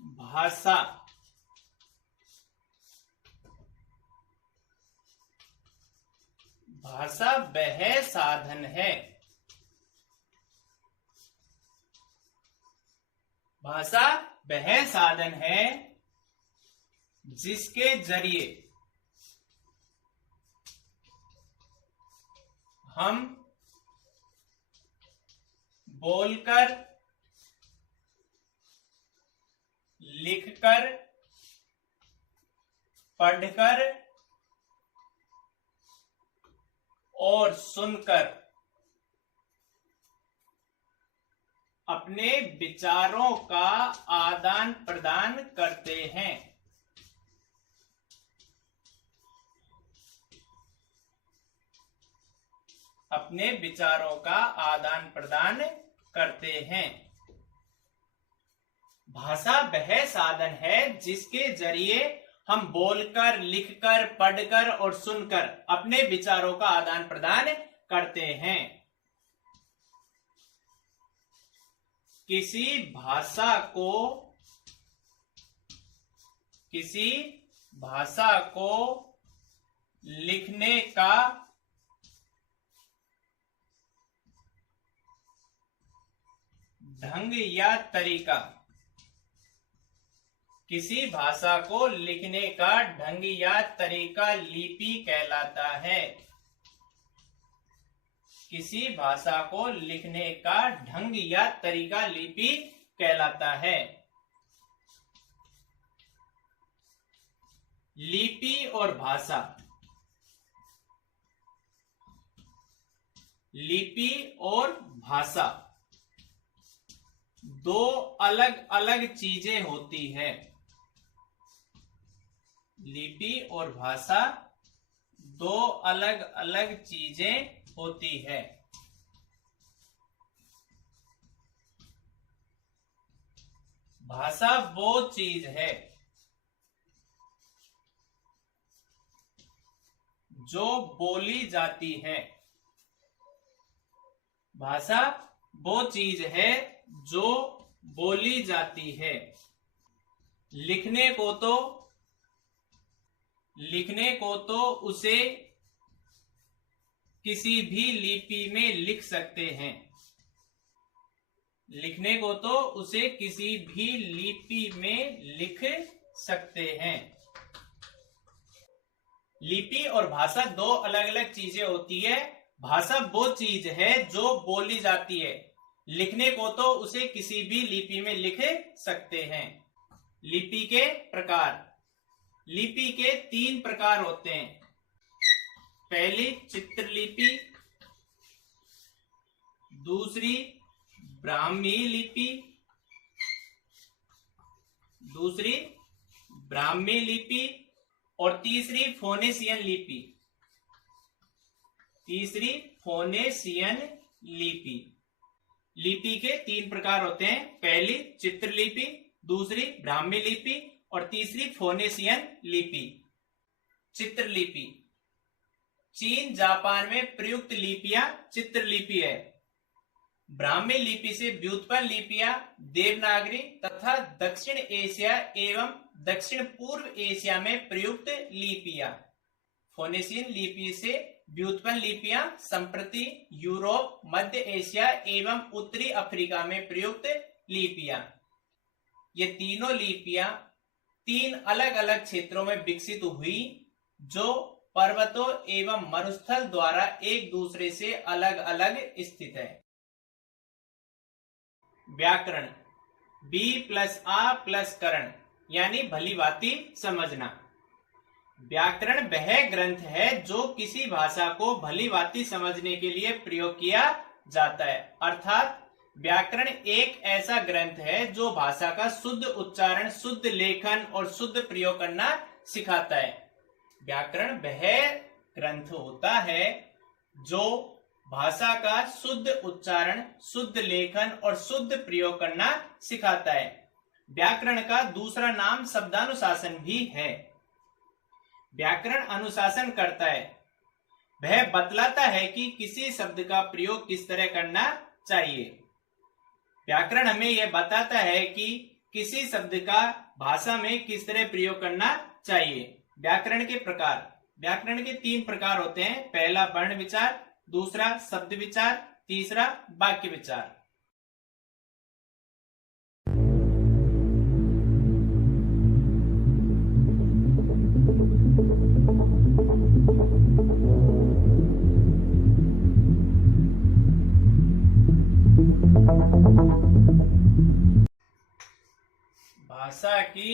भाषा भाषा वह साधन है, भाषा वह साधन है जिसके जरिए हम बोलकर, लिखकर, पढ़कर और सुनकर अपने विचारों का आदान प्रदान करते हैं। अपने विचारों का आदान प्रदान करते हैं। भाषा वह साधन है जिसके जरिए हम बोलकर, लिखकर, पढ़कर और सुनकर अपने विचारों का आदान प्रदान करते हैं। किसी भाषा को लिखने का ढंग या तरीका, किसी भाषा को लिखने का ढंग या तरीका लिपि कहलाता है। किसी भाषा को लिखने का ढंग या तरीका लिपि कहलाता है। लिपि और भाषा, लिपि और भाषा दो अलग अलग चीजें होती है। लिपि और भाषा दो अलग अलग चीजें होती है। भाषा वो चीज है जो बोली जाती है। भाषा वो चीज है जो बोली जाती है। लिखने को तो उसे किसी भी लिपि में लिख सकते हैं। लिखने को तो उसे किसी भी लिपि में लिख सकते हैं। लिपि और भाषा दो अलग अलग चीजें होती है। भाषा वो चीज है जो बोली जाती है। लिखने को तो उसे किसी भी लिपि में लिख सकते हैं। लिपि के प्रकार, लिपि के 3 प्रकार होते हैं। पहली चित्रलिपि, दूसरी ब्राह्मी लिपि और तीसरी फोनेशियन लिपि। लिपि के 3 प्रकार होते हैं। पहली चित्रलिपि, दूसरी ब्राह्मी लिपि और तीसरी फोनेशियन लिपि। चित्रलिपि चीन, जापान में प्रयुक्त लिपियां चित्रलिपि है। ब्राह्मी लिपि से व्युत्पन्न लिपियां देवनागरी तथा दक्षिण एशिया एवं दक्षिण पूर्व एशिया में प्रयुक्त लिपियां। फोनेशियन लिपि से व्युत्पन्न लिपियां संप्रति यूरोप, मध्य एशिया एवं उत्तरी अफ्रीका में प्रयुक्त लिपियां। ये तीनों लिपियां 3 अलग अलग क्षेत्रों में विकसित हुई जो पर्वतों एवं मरुस्थल द्वारा एक दूसरे से अलग अलग स्थित है। व्याकरण B+A+ करण यानी भलीभांति समझना। व्याकरण वह ग्रंथ है जो किसी भाषा को भलीभांति समझने के लिए प्रयोग किया जाता है। अर्थात व्याकरण एक ऐसा ग्रंथ है जो भाषा का शुद्ध उच्चारण, शुद्ध लेखन और शुद्ध प्रयोग करना सिखाता है। व्याकरण वह ग्रंथ होता है जो भाषा का शुद्ध उच्चारण, शुद्ध लेखन और शुद्ध प्रयोग करना सिखाता है। व्याकरण का दूसरा नाम शब्दानुशासन भी है। व्याकरण अनुशासन करता है। वह बतलाता है कि किसी शब्द का प्रयोग किस तरह करना चाहिए। व्याकरण हमें यह बताता है कि किसी शब्द का भाषा में किस तरह प्रयोग करना चाहिए। व्याकरण के प्रकार। व्याकरण के 3 प्रकार होते हैं। पहला वर्ण विचार, दूसरा शब्द विचार, तीसरा वाक्य विचार। भाषा की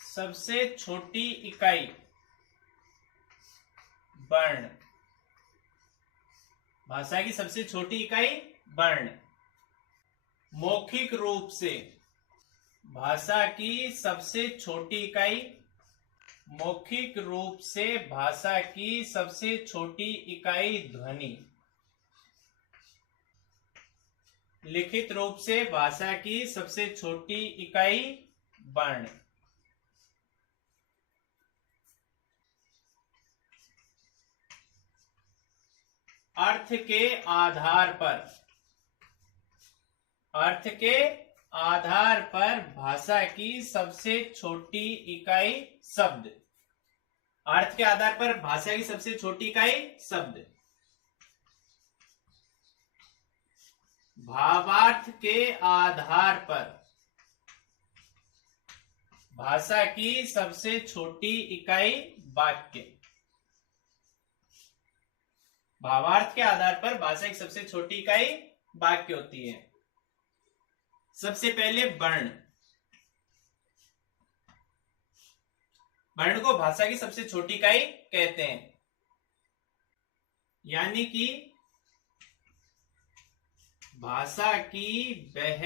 सबसे छोटी इकाई वर्ण। भाषा की सबसे छोटी इकाई वर्ण। मौखिक रूप से। भाषा की सबसे छोटी इकाई मौखिक रूप से। भाषा की सबसे छोटी इकाई ध्वनि। लिखित रूप से भाषा की सबसे छोटी इकाई वर्ण। अर्थ के आधार पर। अर्थ के आधार पर भाषा की सबसे छोटी इकाई शब्द। अर्थ के आधार पर भाषा की सबसे छोटी इकाई शब्द। भावार्थ के आधार पर भाषा की सबसे छोटी इकाई वाक्य। भावार्थ के आधार पर भाषा की सबसे छोटी इकाई वाक्य होती है। सबसे पहले वर्ण। वर्ण को भाषा की सबसे छोटी इकाई कहते हैं। यानी कि भाषा की वह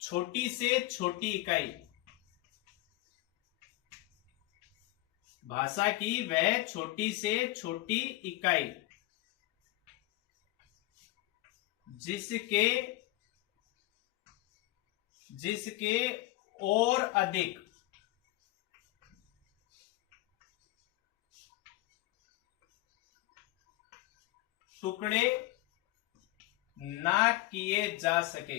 छोटी से छोटी इकाई। भाषा की वह छोटी से छोटी इकाई जिसके और अधिक टुकड़े ना किए जा सके।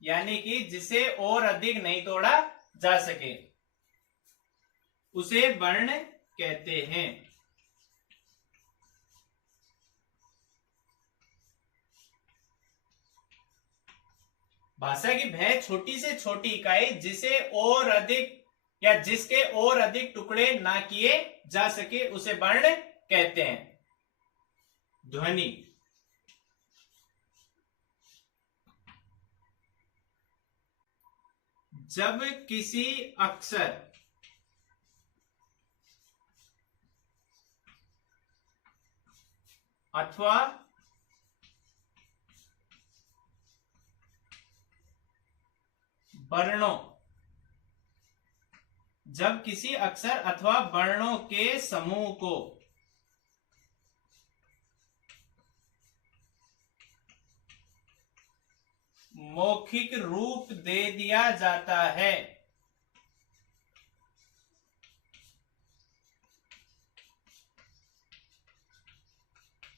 यानी कि जिसे और अधिक नहीं तोड़ा जा सके उसे वर्ण कहते हैं। भाषा की वह छोटी से छोटी इकाई जिसे और अधिक या जिसके और अधिक टुकड़े ना किए जा सके उसे वर्ण कहते हैं। ध्वनि। जब किसी अक्षर अथवा वर्णों जब किसी अक्षर अथवा वर्णों के समूह को मौखिक रूप दे दिया जाता है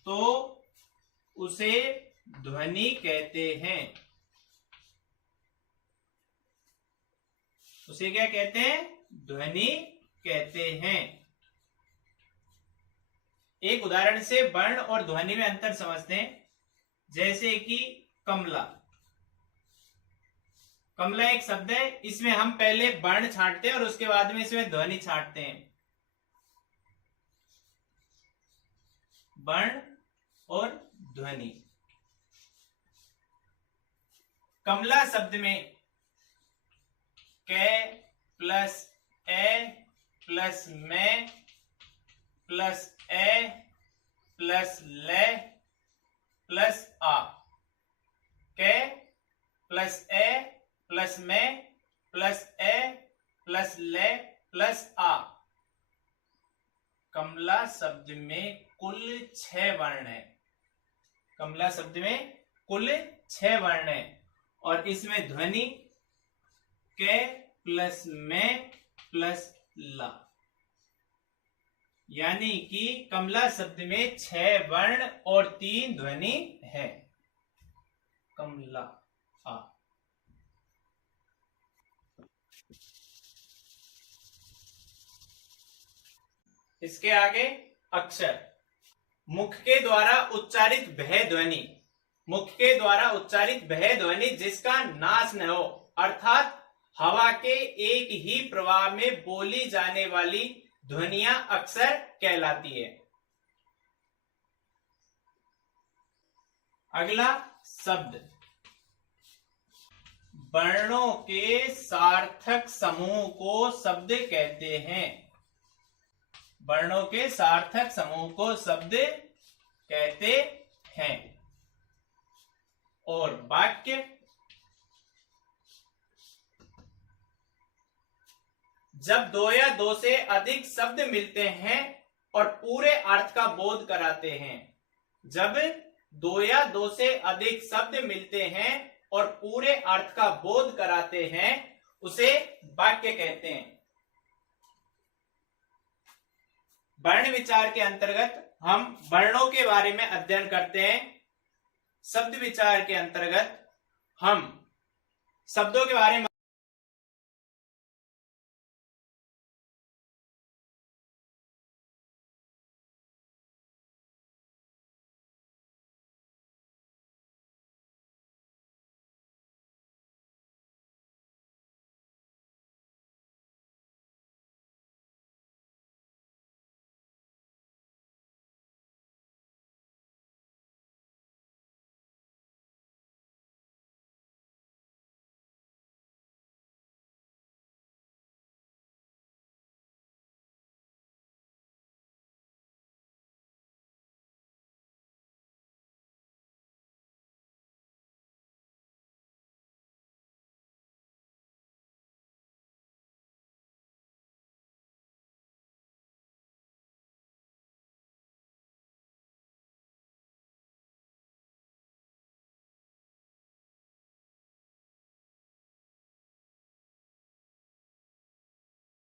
तो उसे ध्वनि कहते हैं। उसे क्या कहते हैं? ध्वनि कहते हैं। एक उदाहरण से वर्ण और ध्वनि में अंतर समझते हैं। जैसे कि कमला। कमला एक शब्द है, इसमें हम पहले वर्ण छांटते हैं और उसके बाद में इसमें ध्वनि छांटते हैं। वर्ण और ध्वनि। कमला शब्द में कै प्लस ए प्लस में प्लस ए प्लस ले प्लस आ। कै प्लस ए प्लस में प्लस ए प्लस ले प्लस आ। कमला शब्द में कुल 6 वर्ण है। कमला शब्द में कुल 6 वर्ण है और इसमें ध्वनि के प्लस में प्लस ला। यानी कि कमला शब्द में 6 वर्ण और 3 ध्वनि है। कमला आ। इसके आगे अक्षर। मुख के द्वारा उच्चारित भय ध्वनि, मुख के द्वारा उच्चारित भय ध्वनि जिसका नाश न हो, अर्थात हवा के एक ही प्रवाह में बोली जाने वाली ध्वनियां अक्षर कहलाती है। अगला शब्द। वर्णों के सार्थक समूह को शब्द कहते हैं। वर्णों के सार्थक समूह को शब्द कहते हैं। और वाक्य। जब दो या दो से अधिक शब्द मिलते हैं और पूरे अर्थ का बोध कराते हैं। जब दो या दो से अधिक शब्द मिलते हैं और पूरे अर्थ का बोध कराते हैं, उसे वाक्य कहते हैं। वर्ण विचार के अंतर्गत हम वर्णों के बारे में अध्ययन करते हैं। शब्द विचार के अंतर्गत हम शब्दों के बारे में